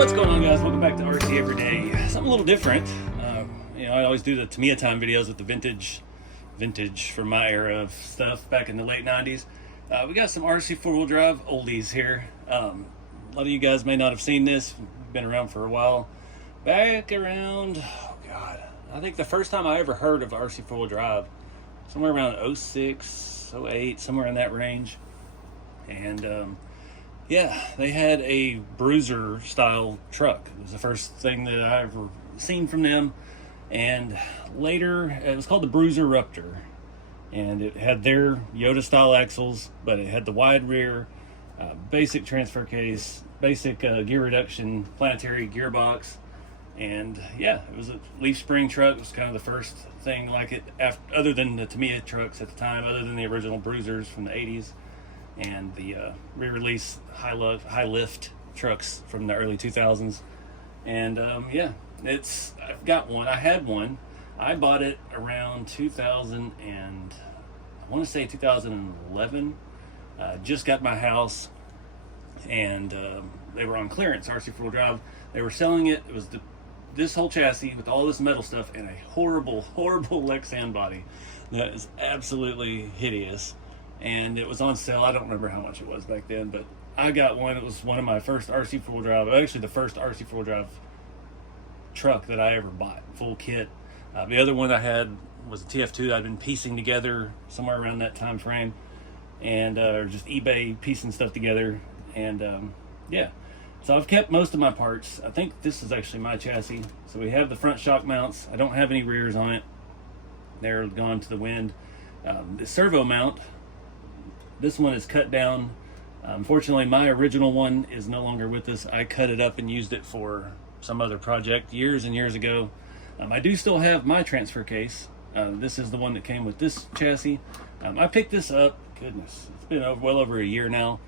What's going on, guys? Welcome back to RC Every Day. Something a little different. I always do the Tamiya time videos with the vintage from my era of stuff back in the late 90s. We got some RC four-wheel drive oldies here. A lot of you guys may not have seen this. Been around for a while. Back around, oh God, I think the first time I ever heard of RC four-wheel drive, somewhere around 06, 08, somewhere in that range. And yeah, they had a Bruiser style truck. It was the first thing that I ever seen from them. And later, it was called the Bruiseruptor. And it had their Yoda style axles, but it had the wide rear, basic transfer case, basic gear reduction, planetary gearbox. And yeah, it was a leaf spring truck. It was kind of the first thing like it, other than the Tamiya trucks at the time, other than the original Bruisers from the 80s. And the re-release high lift trucks from the early 2000s. And yeah, I've got one. I had one. I bought it around 2000 and I want to say 2011. Just got my house, and they were on clearance. RC four-wheel drive. They were selling it. It was this whole chassis with all this metal stuff and a horrible Lexan body that is absolutely hideous. And it was on sale. I don't remember how much it was back then, but I got one. It was one of my first RC four-wheel drive, actually the first RC four-wheel drive truck that I ever bought, full kit. The other one I had was a TF2 that I'd been piecing together somewhere around that time frame, and or just eBay piecing stuff together. And yeah, so I've kept most of my parts. I think this is actually my chassis. So we have the front shock mounts. I don't have any rears on it. They're gone to the wind. The servo mount, this one is cut down. Unfortunately, my original one is no longer with us. I cut it up and used it for some other project years and years ago. I do still have my transfer case. This is the one that came with this chassis. I picked this up, goodness, it's been well over a year now.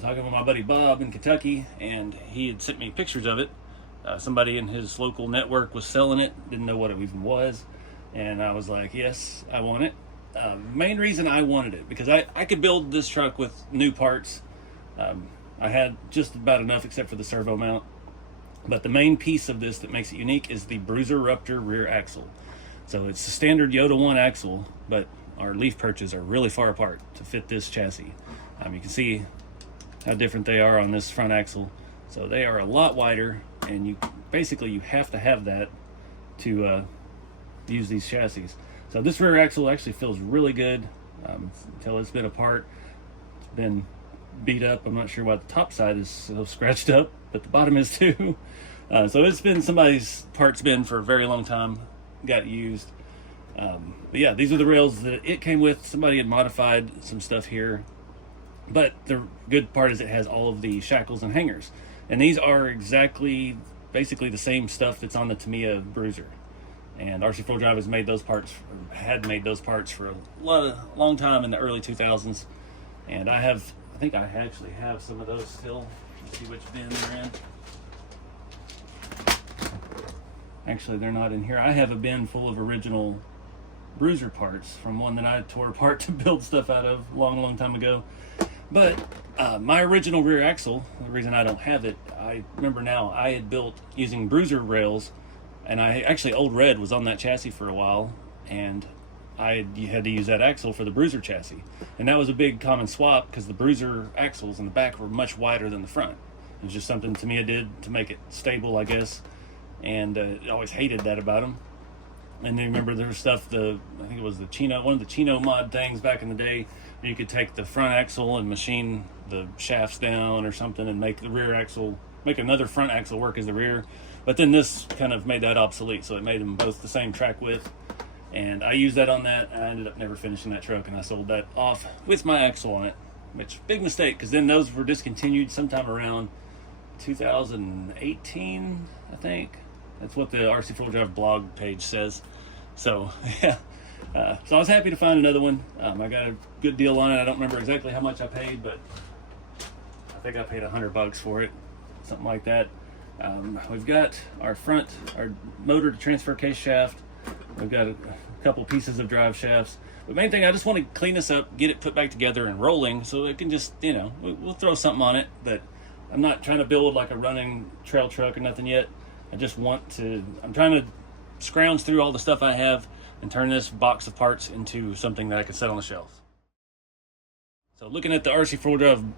Talking with my buddy Bob in Kentucky, and he had sent me pictures of it. Somebody in his local network was selling it, didn't know what it even was. And I was like, yes, I want it. Main reason I wanted it, because I could build this truck with new parts. I had just about enough except for the servo mount. But the main piece of this that makes it unique is the Bruiseruptor rear axle. So it's the standard Yoda 1 axle, but our leaf perches are really far apart to fit this chassis. You can see how different they are on this front axle. So they are a lot wider, and you have to have that to use these chassis. So this rear axle actually feels really good until it's been apart. It's been beat up. I'm not sure why the top side is so scratched up, but the bottom is too. So it's been somebody's part's been for a very long time, got used. But yeah, these are the rails that it came with. Somebody had modified some stuff here, but the good part is it has all of the shackles and hangers, and these are basically the same stuff that's on the Tamiya Bruiser. And RC four-wheel drive had made those parts for a long time in the early 2000s. And I think I actually have some of those still. Let's see which bin they're in. Actually, they're not in here. I have a bin full of original Bruiser parts from one that I tore apart to build stuff out of long time ago. But my original rear axle, the reason I don't have it, I remember now, I had built using Bruiser rails. And Old Red was on that chassis for a while, and you had to use that axle for the Bruiser chassis. And that was a big common swap, because the Bruiser axles in the back were much wider than the front. It was just something Tamiya did to make it stable, I guess. And I always hated that about them. And then remember there was stuff, I think it was one of the Chino mod things back in the day, where you could take the front axle and machine the shafts down or something and make another front axle work as the rear. But then this kind of made that obsolete, so it made them both the same track width. And I used that on that. I ended up never finishing that truck, and I sold that off with my axle on it. Which, big mistake, because then those were discontinued sometime around 2018, I think. That's what the RC four-wheel drive blog page says. So, yeah. So I was happy to find another one. I got a good deal on it. I don't remember exactly how much I paid, but I think I paid $100 for it, something like that. We've got our motor to transfer case shaft. We've got a couple pieces of drive shafts. The main thing, I just want to clean this up, get it put back together and rolling, so it can just, we'll throw something on it. But I'm not trying to build like a running trail truck or nothing yet. I just want to, I'm trying to scrounge through all the stuff I have and turn this box of parts into something that I can set on the shelf. So looking at the RC4wd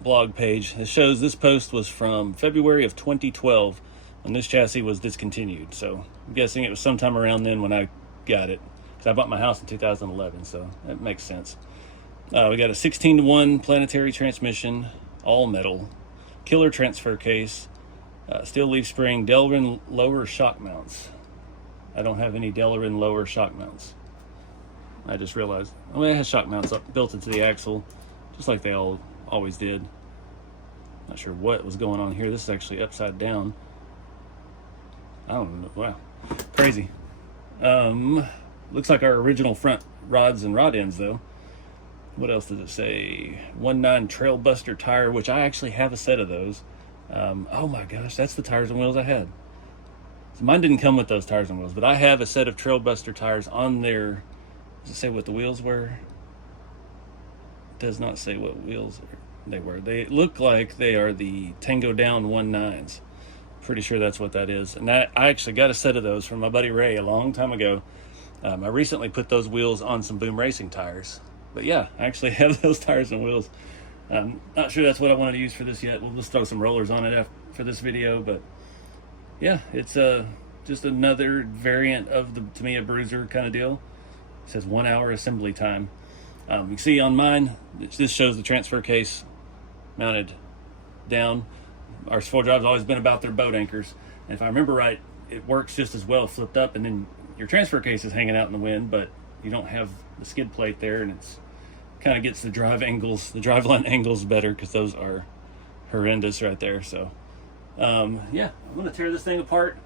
blog page, it shows this post was from February of 2012 when this chassis was discontinued. So I'm guessing it was sometime around then when I got it, because I bought my house in 2011, so that makes sense. We got a 16-to-1 planetary transmission, all metal, killer transfer case, steel leaf spring, Delrin lower shock mounts. I don't have any Delrin lower shock mounts. I just realized. Oh, it has shock mounts built into the axle, just like they always did. Not sure what was going on here. This is actually upside down. I don't know. Wow, crazy. Looks like our original front rods and rod ends though. What else does it say? 1.9 Trail Buster tire, which I actually have a set of those. Oh my gosh, that's the tires and wheels I had. So mine didn't come with those tires and wheels, but I have a set of Trail Buster tires on there. Does it say what the wheels were? It does not say what wheels they were. They look like they are the Tango Down 1.9s. Pretty sure that's what that is. And I actually got a set of those from my buddy Ray a long time ago. I recently put those wheels on some Boom Racing tires. But yeah, I actually have those tires and wheels. Not sure that's what I wanted to use for this yet. We'll just throw some rollers on it for this video. But yeah, it's just another variant of the Tamiya Bruiser kind of deal. It says 1 hour assembly time. You can see on mine, this shows the transfer case mounted down. RC4wd's always been about their boat anchors. And if I remember right, it works just as well flipped up, and then your transfer case is hanging out in the wind, but you don't have the skid plate there, and it's kind of gets the drive line angles better, because those are horrendous right there. So yeah, I'm going to tear this thing apart,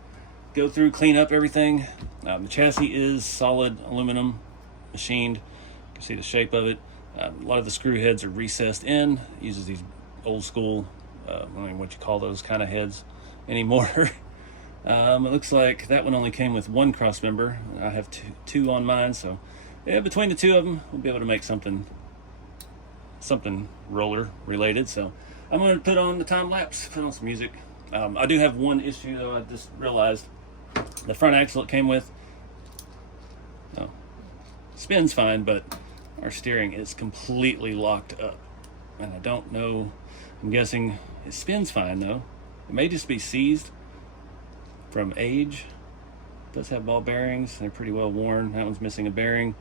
go through, clean up everything. The chassis is solid aluminum, machined. You can see the shape of it. A lot of the screw heads are recessed in. It uses these old school, I don't know what you call those kind of heads anymore. It looks like that one only came with one cross member. I have two on mine, so yeah, between the two of them, we'll be able to make something roller related. So I'm going to put on the time lapse, put on some music. I do have one issue though. I just realized the front axle it came with, spins fine, but our steering is completely locked up, and I don't know. I'm guessing it spins fine though. It may just be seized from age. It does have ball bearings. They're pretty well worn. That one's missing a bearing.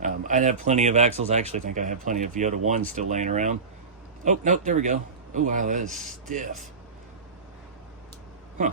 I'd have plenty of axles. I actually think I have plenty of Yoda 1s still laying around. Oh, no, there we go. Oh, wow, that is stiff. Huh.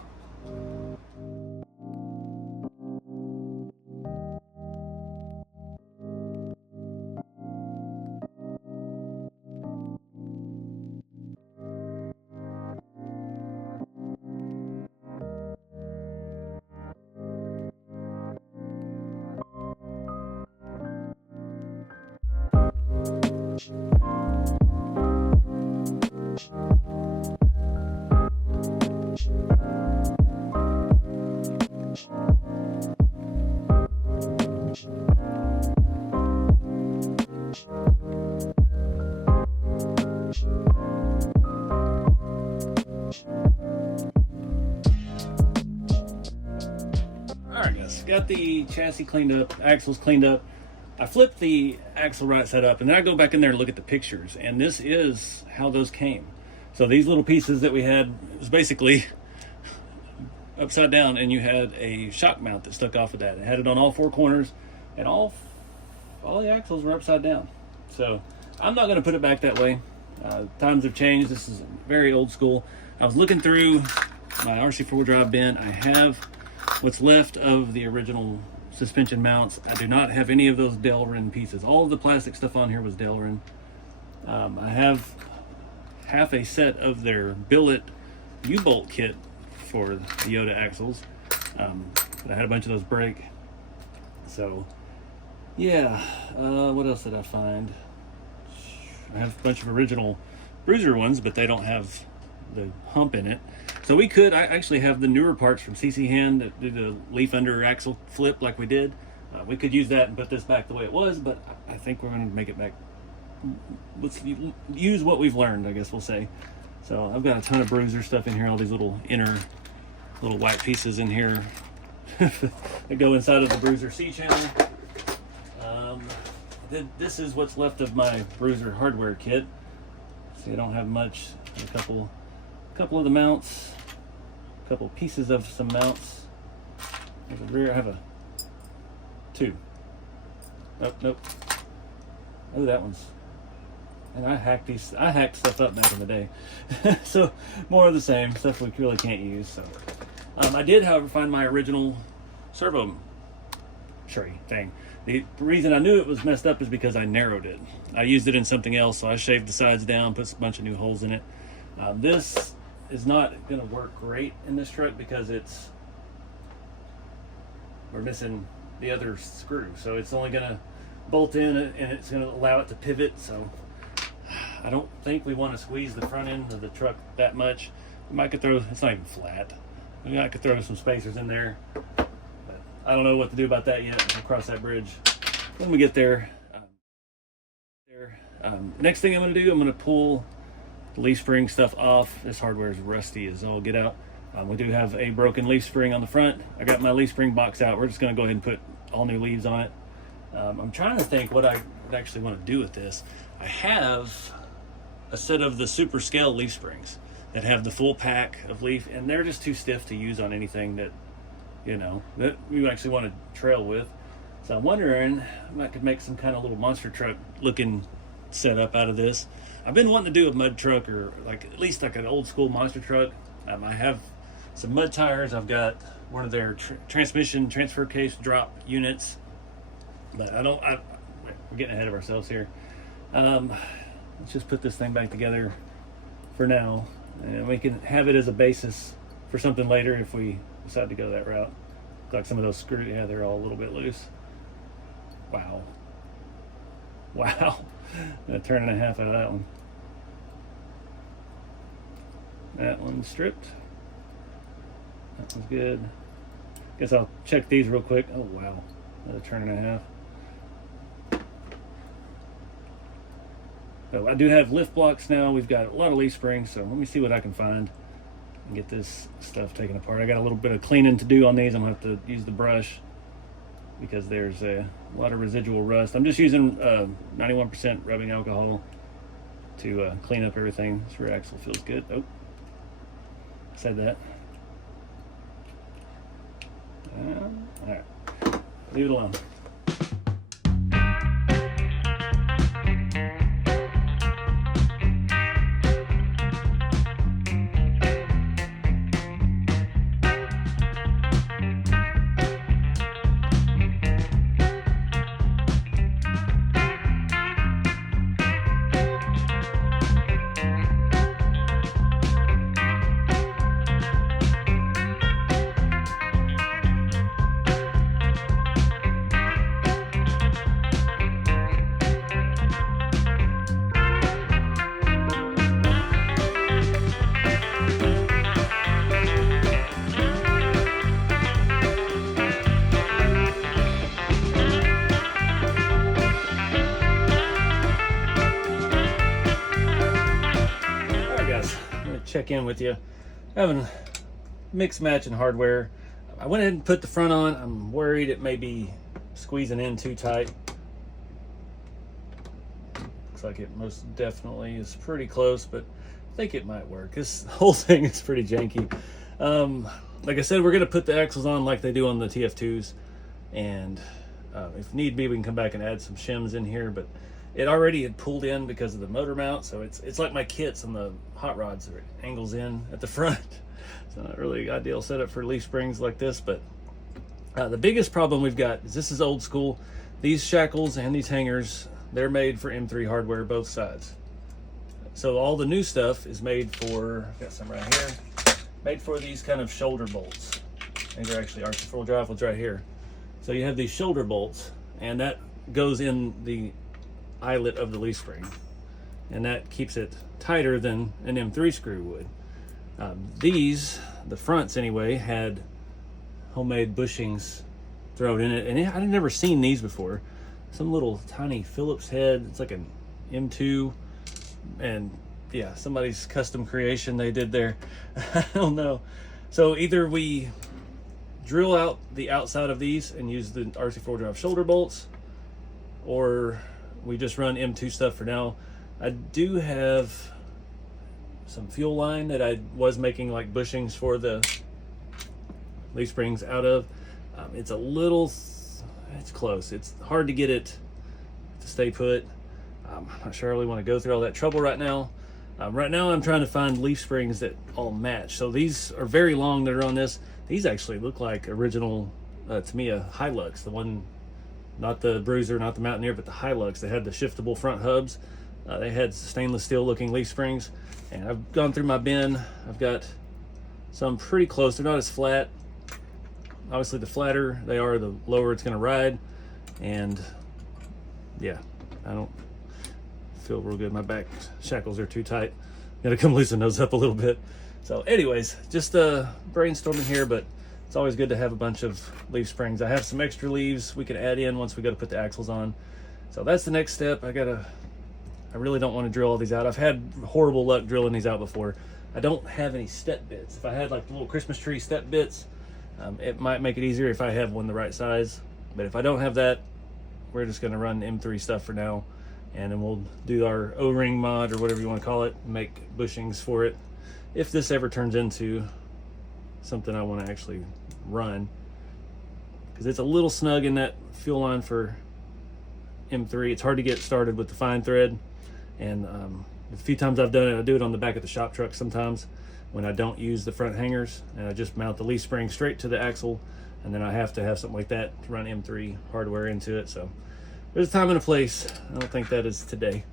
Alright guys, got the chassis cleaned up, axles cleaned up. I flipped the axle right side up, and then I go back in there and look at the pictures, and this is how those came. So these little pieces that we had was basically upside down, and you had a shock mount that stuck off of that. It had it on all four corners, and all the axles were upside down. So I'm not going to put it back that way. Times have changed. This is very old school. I was looking through my RC4wd bin. I have what's left of the original suspension mounts. I do not have any of those Delrin pieces. All of the plastic stuff on here was Delrin. I have half a set of their billet U-bolt kit for the Yoda axles, but I had a bunch of those break. So yeah, what else did I find? I have a bunch of original Bruiser ones, but they don't have the hump in it. So I actually have the newer parts from CC Hand that do the leaf under axle flip like we did. We could use that and put this back the way it was, but I think we're going to make it back. Let's use what we've learned, I guess we'll say. So I've got a ton of Bruiser stuff in here, all these little inner little white pieces in here that go inside of the Bruiser C channel. This is what's left of my Bruiser hardware kit. See, I don't have much. A couple of the mounts, a couple pieces of some mounts. There's a rear. I have two. Nope. Oh, that one's. And I hacked stuff up back in the day. So more of the same stuff we really can't use. So I did, however, find my original servo tree thing. The reason I knew it was messed up is because I narrowed it. I used it in something else, so I shaved the sides down, put a bunch of new holes in it. This is not going to work great in this truck because we're missing the other screw, so it's only going to bolt in and it's going to allow it to pivot. So I don't think we want to squeeze the front end of the truck that much. We might could throw, it's not even flat. We might could throw some spacers in there. I don't know what to do about that yet. We'll cross that bridge when we get there. Next thing I'm going to do, I'm going to pull the leaf spring stuff off. This hardware is rusty as all get out. We do have a broken leaf spring on the front. I got my leaf spring box out. We're just going to go ahead and put all new leaves on it. I'm trying to think what I would actually want to do with this. I have a set of the super scale leaf springs that have the full pack of leaf, and they're just too stiff to use on anything that that we actually want to trail with. So I'm wondering if I could make some kind of little monster truck looking setup out of this. I've been wanting to do a mud truck, or at least like an old school monster truck. I have some mud tires. I've got one of their transmission transfer case drop units, but we're getting ahead of ourselves here. Let's just put this thing back together for now, and we can have it as a basis for something later if we decide to go that route. Like some of those screws, yeah, they're all a little bit loose. Wow. A turn and a half out of that one. That one's stripped. That one's good. Guess I'll check these real quick. Oh wow, another turn and a half. So I do have lift blocks now. We've got a lot of leaf springs, so let me see what I can find and get this stuff taken apart. I got a little bit of cleaning to do on these. I'm gonna have to use the brush because there's a lot of residual rust. I'm just using 91% rubbing alcohol to clean up everything. This rear axle feels good. Oh, said that. All right, leave it alone. Check in with you. Having mixed matching hardware. I went ahead and put the front on. I'm worried it may be squeezing in too tight. Looks like it most definitely is pretty close, but I think it might work. This whole thing is pretty janky. Like I said, we're going to put the axles on like they do on the TF2s, and if need be, we can come back and add some shims in here, but it already had pulled in because of the motor mount, so it's like my kits on the hot rods, it angles in at the front. It's not really ideal setup for leaf springs like this, but the biggest problem we've got is this is old school. These shackles and these hangers, they're made for M3 hardware, both sides. So all the new stuff is made for, got some right here, made for these kind of shoulder bolts. These are actually RC4wd drive ones right here. So you have these shoulder bolts, and that goes in the eyelet of the leaf spring, and that keeps it tighter than an M3 screw would. These, the fronts anyway, had homemade bushings thrown in it, and I'd never seen these before. Some little tiny Phillips head. It's like an M2, and yeah, somebody's custom creation they did there. I don't know. So either we drill out the outside of these and use the RC4 drive shoulder bolts, or we just run M2 stuff for now. I do have some fuel line that I was making like bushings for the leaf springs out of. It's a little, it's close. It's hard to get it to stay put. I'm not sure I really want to go through all that trouble right now. Right now I'm trying to find leaf springs that all match. So these are very long that are on this. These actually look like original Tamiya Hilux, the one, not the Bruiser, not the Mountaineer, but the Hilux. They had the shiftable front hubs. They had stainless steel looking leaf springs. And I've gone through my bin. I've got some pretty close. They're not as flat. Obviously the flatter they are, the lower it's gonna ride. And yeah, I don't feel real good. My back shackles are too tight. Gotta come loosen those up a little bit. So anyways, just brainstorming here, but it's always good to have a bunch of leaf springs. I have some extra leaves we could add in once we go to put the axles on. So that's the next step. I really don't want to drill all these out. I've had horrible luck drilling these out before. I don't have any step bits. If I had like the little Christmas tree step bits, it might make it easier if I have one the right size. But if I don't have that, we're just gonna run M3 stuff for now. And then we'll do our O-ring mod or whatever you want to call it, make bushings for it. If this ever turns into something I want to actually run, because it's a little snug in that fuel line for M3. It's hard to get started with the fine thread. And a few times I've done it, I do it on the back of the shop truck sometimes when I don't use the front hangers, and I just mount the leaf spring straight to the axle, and then I have to have something like that to run M3 hardware into it. So there's a time and a place. I don't think that is today.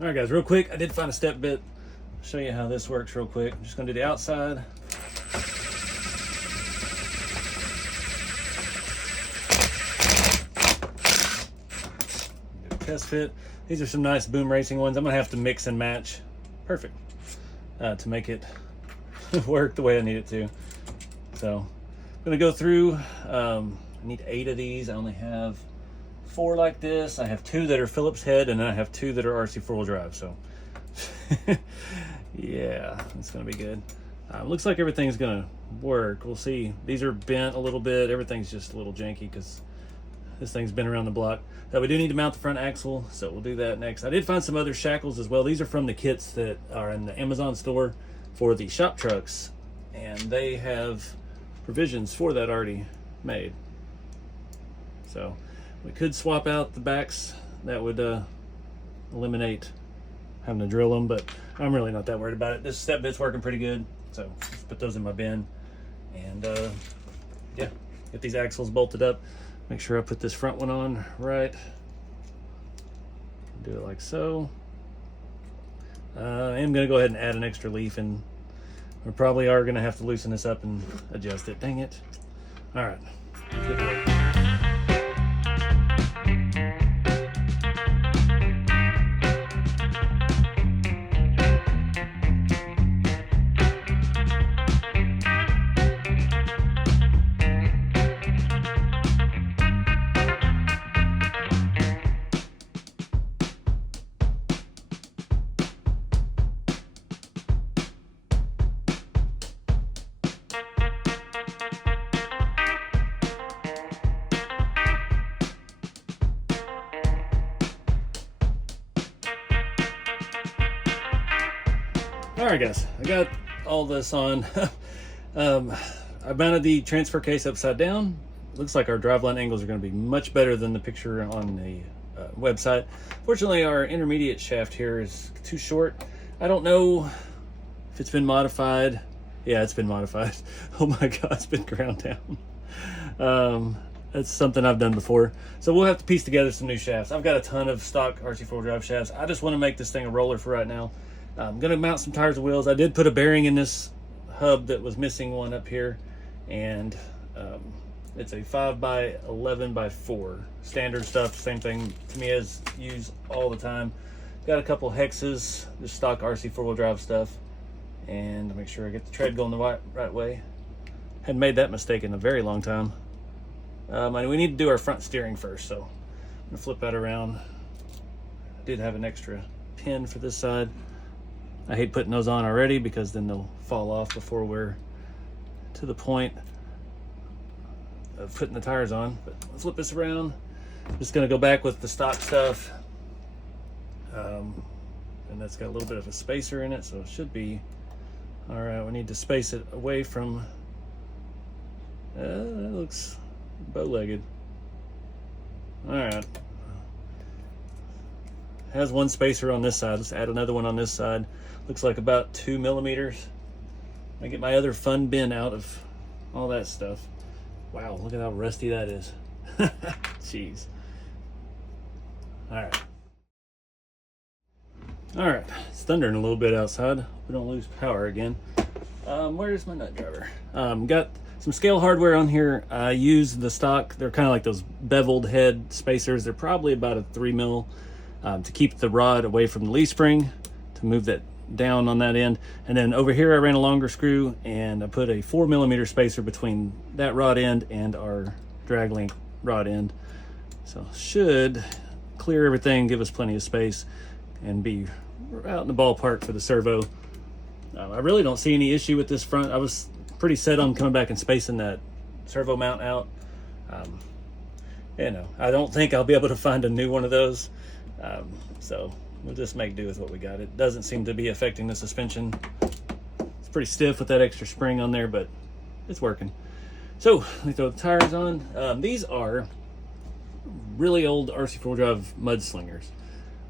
All right guys, real quick, I did find a step bit. I'll show you how this works real quick. I'm just gonna do the outside. Do a test fit. These are some nice Boom Racing ones. I'm gonna have to mix and match. Perfect. To make it work the way I need it to. So I'm gonna go through, I need 8 of these. I only have 4 like this. I have 2 that are Phillips head, and then I have 2 that are RC4 drive. So yeah, it's gonna be good. Looks like everything's gonna work. We'll see. These are bent a little bit. Everything's just a little janky because this thing's been around the block. Now we do need to mount the front axle, so we'll do that next. I did find some other shackles as well. These are from the kits that are in the Amazon store for the shop trucks, and they have provisions for that already made. So we could swap out the backs. That would eliminate having to drill them, but I'm really not that worried about it. This step bit's working pretty good, so just put those in my bin. And yeah, get these axles bolted up. Make sure I put this front one on right. Do it like so. I am gonna go ahead and add an extra leaf, and we probably are gonna have to loosen this up and adjust it. Dang it. All right, good work. All right guys, I got all this on. I mounted the transfer case upside down. Looks like our driveline angles are going to be much better than the picture on the website. Fortunately, our intermediate shaft here is too short. I don't know if it's been modified. Yeah, it's been modified. Oh my God, it's been ground down. That's something I've done before. So we'll have to piece together some new shafts. I've got a ton of stock RC4 drive shafts. I just want to make this thing a roller for right now. I'm gonna mount some tires and wheels. I did put a bearing in this hub that was missing one up here, and it's a 5x11x4 standard stuff. Same thing Tamiya's use all the time. Got a couple hexes, just stock RC4 drive stuff, and to make sure I get the tread going the right way. Hadn't made that mistake in a very long time. And we need to do our front steering first, so I'm gonna flip that around. I did have an extra pin for this side. I hate putting those on already because then they'll fall off before we're to the point of putting the tires on. But let's flip this around. Just gonna go back with the stock stuff. And that's got a little bit of a spacer in it, so it should be all right. We need to space it away from, that looks bow-legged. All right. Has one spacer on this side. Let's add another one on this side. Looks like about 2 millimeters. I get my other fun bin out of all that stuff. Wow, look at how rusty that is. Jeez. All right. All right, it's thundering a little bit outside. We don't lose power again. Where's my nut driver? Got some scale hardware on here. I use the stock. They're kind of like those beveled head spacers. They're probably about a 3 mil to keep the rod away from the leaf spring, to move that down on that end. And then over here I ran a longer screw and I put a 4 millimeter spacer between that rod end and our drag link rod end. So should clear everything, give us plenty of space, and be out in the ballpark for the servo. I really don't see any issue with this front. I was pretty set on coming back and spacing that servo mount out. You know, I don't think I'll be able to find a new one of those. So we'll just make do with what we got. It doesn't seem to be affecting the suspension. It's pretty stiff with that extra spring on there, but it's working. So let me throw the tires on. These are really old RC4 drive mudslingers.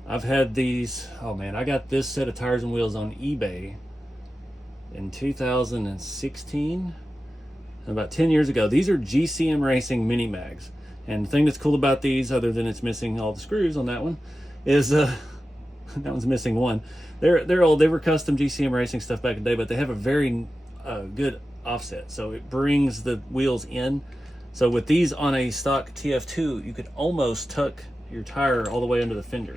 I've had these, oh man, I got this set of tires and wheels on eBay in 2016, about 10 years ago. These are GCM Racing mini mags. And the thing that's cool about these, other than it's missing all the screws on that one, is that one's missing one. They're old. They were custom GCM Racing stuff back in the day, but they have a very good offset, so it brings the wheels in. So with these on a stock TF2, you could almost tuck your tire all the way under the fender.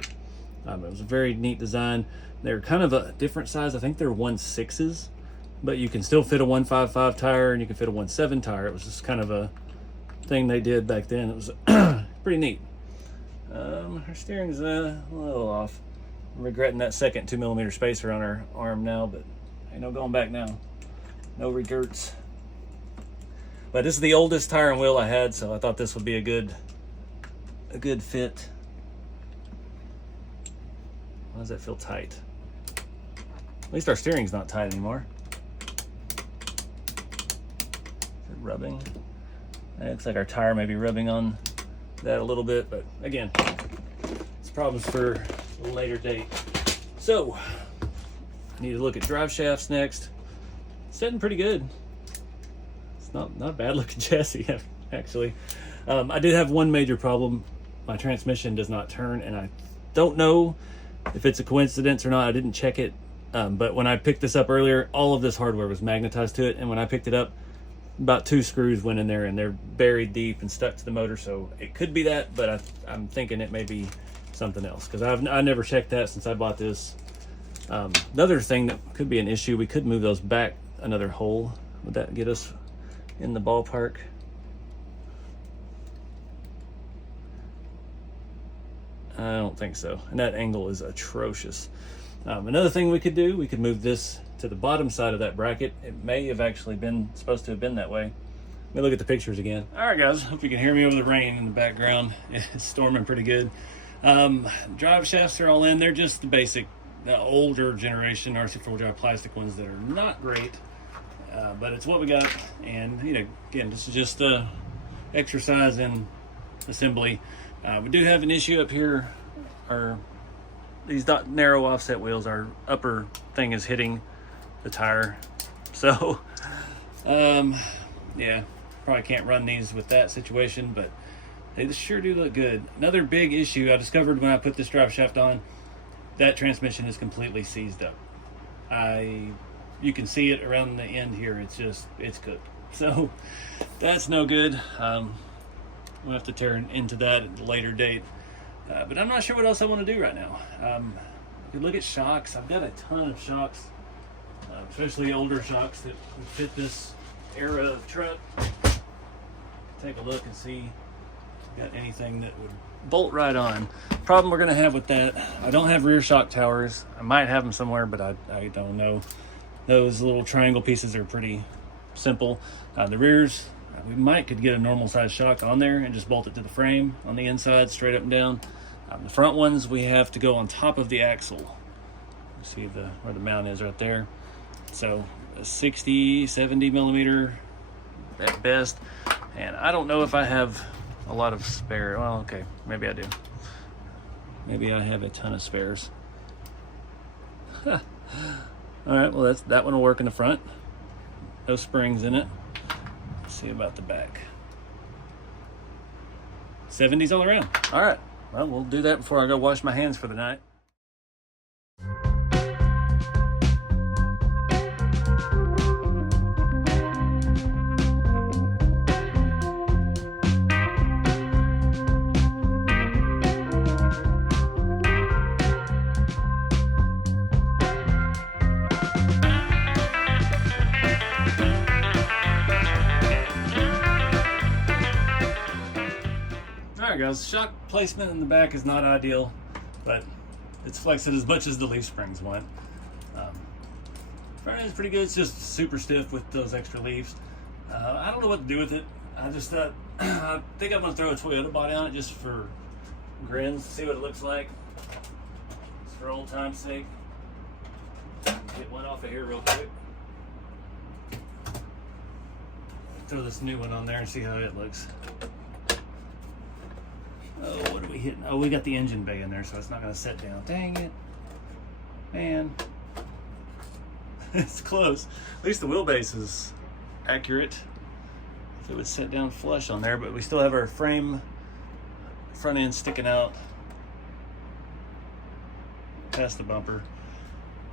It was a very neat design. They're kind of a different size. I think they're 1/6s, but you can still fit a 155 tire and you can fit a 1.7 tire. It was just kind of a thing they did back then. It was pretty neat. Our steering's a little off. I'm regretting that second 2 millimeter spacer on our arm now, but ain't no going back now. No regrets. But this is the oldest tire and wheel I had, so I thought this would be a good fit. Why does that feel tight? At least our steering's not tight anymore. Is it rubbing? It looks like our tire may be rubbing on that a little bit, but again, it's problems for a later date. So, I need to look at drive shafts next. Setting pretty good. It's not a bad looking chassis, actually. I did have one major problem. My transmission does not turn, and I don't know if it's a coincidence or not. I didn't check it, but when I picked this up earlier, all of this hardware was magnetized to it, and when I picked it up, about 2 screws went in there and they're buried deep and stuck to the motor. So it could be that, but I'm thinking it may be something else, because I never checked that since I bought this. Another thing that could be an issue, we could move those back another hole. Would that get us in the ballpark? I don't think so, and that angle is atrocious. Another thing we could do, we could move this to the bottom side of that bracket. It may have actually been supposed to have been that way. Let me look at the pictures again. All right, guys, hope you can hear me over the rain in the background. It's storming pretty good. Drive shafts are all in. They're just the basic, the older generation RC4 drive plastic ones that are not great, but it's what we got. And you know, again, this is just a exercise in assembly. We do have an issue up here. These narrow offset wheels, our upper thing is hitting the tire. So, yeah, probably can't run these with that situation, but they sure do look good. Another big issue I discovered when I put this drive shaft on, that transmission is completely seized up. You can see it around the end here. It's cooked. So that's no good. We'll have to turn into that at a later date. But I'm not sure what else I want to do right now. You could look at shocks. I've got a ton of shocks, especially older shocks that would fit this era of truck. Take a look and see got anything that would bolt right on. Problem we're gonna have with that, I don't have rear shock towers. I might have them somewhere, but I don't know. Those little triangle pieces are pretty simple. The rears, we could get a normal size shock on there and just bolt it to the frame on the inside, straight up and down. The front ones, we have to go on top of the axle. You see where the mount is right there. So a 60, 70 millimeter at best. And I don't know if I have a lot of spare. Well, okay, maybe I do. Maybe I have a ton of spares. All right, well, that one will work in the front. No springs in it. Let's see about the back. 70s all around. All right, well, we'll do that before I go wash my hands for the night. Alright guys, shock placement in the back is not ideal, but it's flexed as much as the leaf springs want. Front end is pretty good, it's just super stiff with those extra leaves. I don't know what to do with it. I just thought, I think I'm going to throw a Toyota body on it just for grins, see what it looks like. Just for old time's sake. Get one off of here real quick. Throw this new one on there and see how it looks. Oh, what are we hitting? Oh, we got the engine bay in there, so it's not going to set down. Dang it. Man. It's close. At least the wheelbase is accurate. If it would set down flush on there, but we still have our frame front end sticking out past the bumper.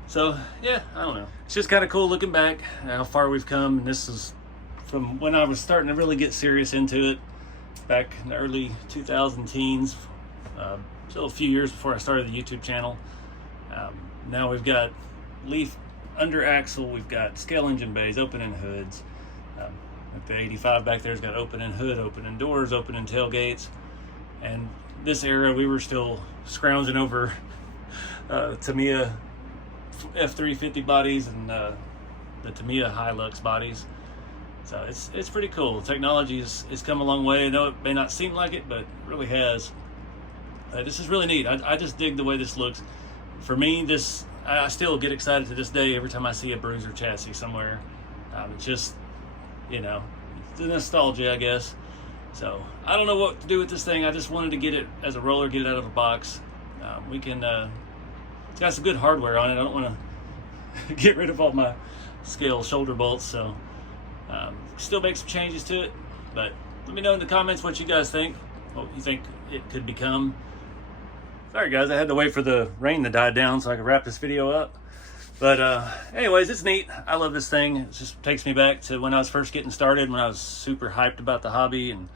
So, yeah, I don't know. It's just kind of cool looking back how far we've come. And this is from when I was starting to really get serious into it. Back in the early 2010s, still a few years before I started the YouTube channel. Now we've got leaf under axle, we've got scale engine bays, opening hoods. Like the 85 back there's got opening hood, opening doors, opening tailgates. And this era, we were still scrounging over Tamiya F350 bodies and the Tamiya Hilux bodies. So it's pretty cool. Technology has come a long way. I know it may not seem like it, but it really has. This is really neat. I just dig the way this looks. For me, I still get excited to this day every time I see a Bruiser chassis somewhere. It's just, you know, it's the nostalgia, I guess. So I don't know what to do with this thing. I just wanted to get it as a roller, get it out of a box. It's got some good hardware on it. I don't want to get rid of all my scale shoulder bolts, so still make some changes to it. But let me know in the comments what you guys think, what you think it could become. Sorry guys, I had to wait for the rain to die down so I could wrap this video up. But anyways, it's neat. I love this thing. It just takes me back to when I was first getting started, when I was super hyped about the hobby, and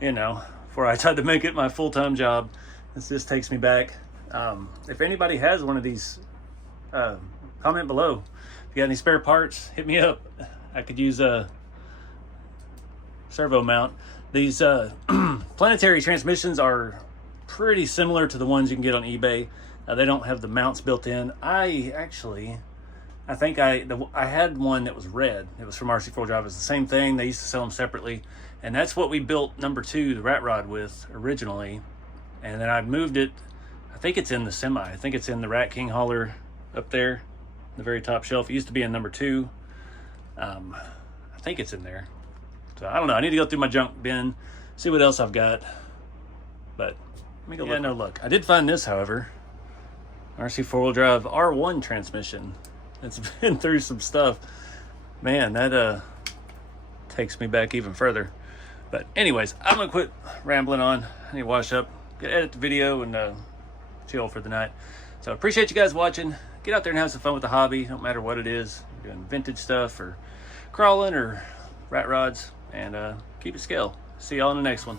you know, before I tried to make it my full-time job. This just takes me back. If anybody has one of these, comment below. If you got any spare parts, hit me up. I could use a servo mount. These planetary transmissions are pretty similar to the ones you can get on eBay. They don't have the mounts built in. I think I had one that was red. It was from RC4wd. It was the same thing. They used to sell them separately, and that's what we built number 2, the rat rod, with originally. And then I moved it. I think it's in the semi. I think it's in the Rat King hauler up there, the very top shelf. It used to be in number 2. I think it's in there. So I don't know. I need to go through my junk bin, see what else I've got. But let me go look. Yeah, no luck. I did find this, however. RC4 drive R1 transmission. It's been through some stuff. Man, that takes me back even further. But anyways, I'm gonna quit rambling on. I need to wash up, edit the video, and chill for the night. So appreciate you guys watching. Get out there and have some fun with the hobby. Don't matter what it is. You're doing vintage stuff or crawling or rat rods, and keep it scale. See y'all in the next one.